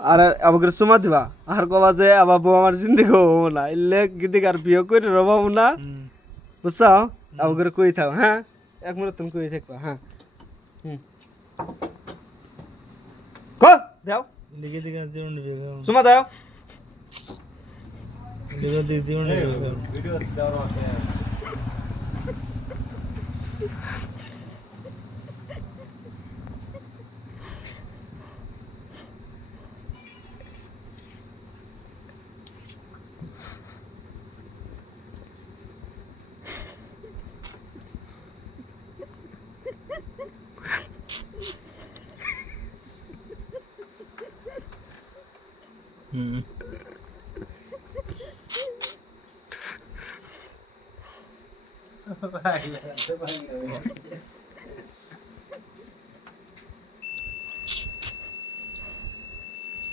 আর আমাকে সুমা দিবা আর কবা যে আবার বউ আমার জিন্দিগি হবো না ইলে গিদিক আর বিয়ে করে রবাবো না বুঝছো আমাকে কই থাও হ্যাঁ এক মিনিট তুমি কই থাকবা হ্যাঁ কো দাও লিখে দিকে জীবন সুমা দাও লিখে দিকে জীবন ভিডিও দাও আছে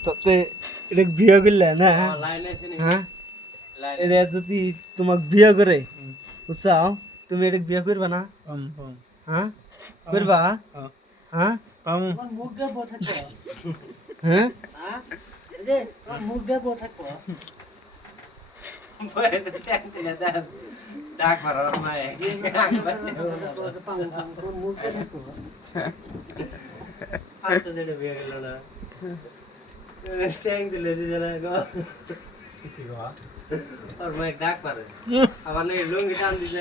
তো এটা বিয়ে করলে না লাইন আছে নি হ্যাঁ লাইন এটা যদি তোমাকে বিয়ে করে বুঝছো তুমি এটা বিয়ে করবা না হ্যাঁ করবা হ্যাঁ তোমার মুখ দিয়ে বউ থাকবো হ্যাঁ হ্যাঁ এই যে তোমার মুখ দিয়ে বউ থাকবো পরে তো টেনতে যা ডাক মারার মায়ে তোমার মুখ দিয়ে থাকবো আচ্ছা যেটা বিয়ে গেল না ট্যাং দিলে দিলে না গো আর মায়ে ডাক মারে আবার লুঙ্গি টান দিলে